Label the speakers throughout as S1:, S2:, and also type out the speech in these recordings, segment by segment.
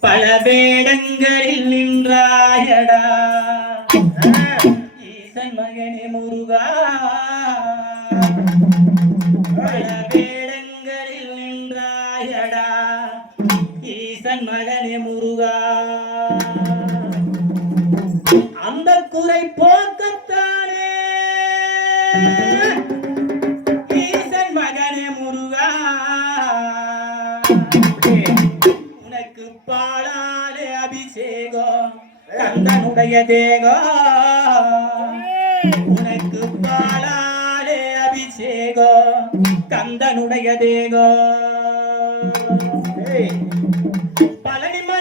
S1: பல வேடங்களில் நின்றாயடா. ஈசன் மகனே முருகா. பல வேடங்களில் நின்றாயடா. ஈசன் மகனே முருகா. அந்த குறை போக்கத்தானே. அபிஷேகம் கந்தனுடைய தேகம். உனக்கு பாலாலே அபிஷேகம் கந்தனுடைய தேகம். Palanimalai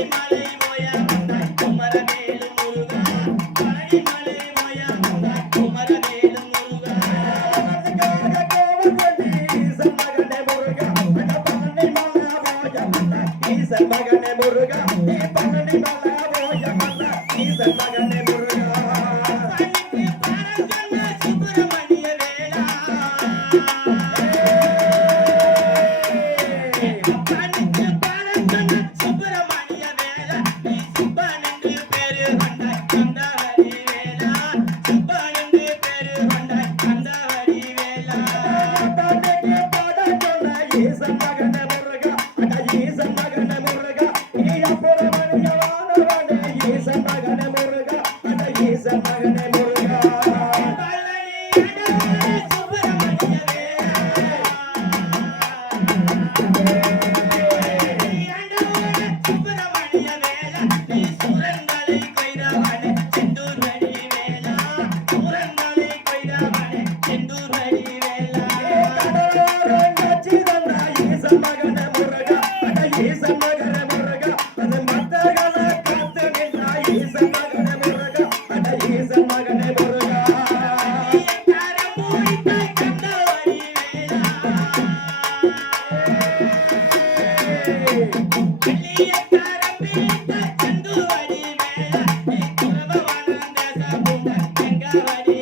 S1: Thank you. Thank you. Yeah.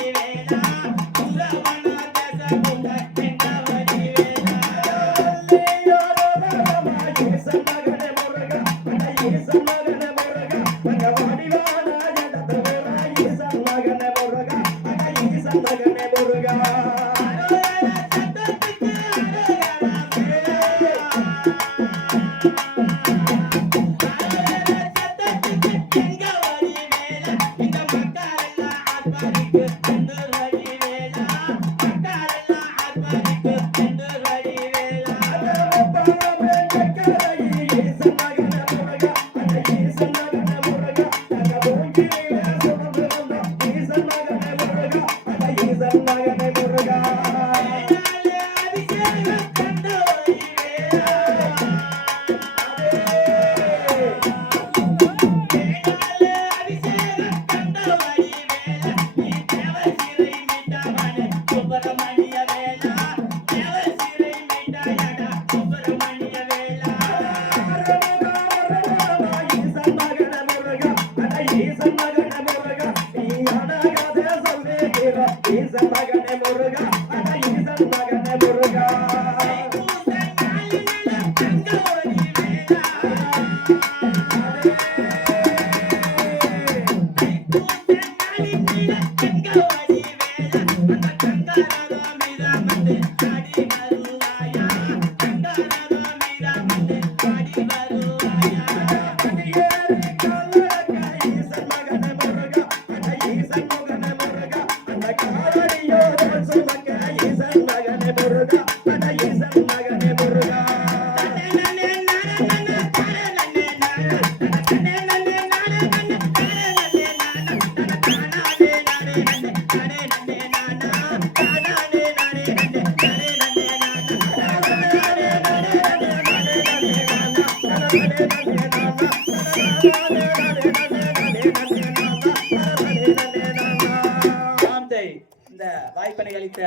S2: சுமக்க ஈசன்
S1: வாய்ப்பினை அளித்த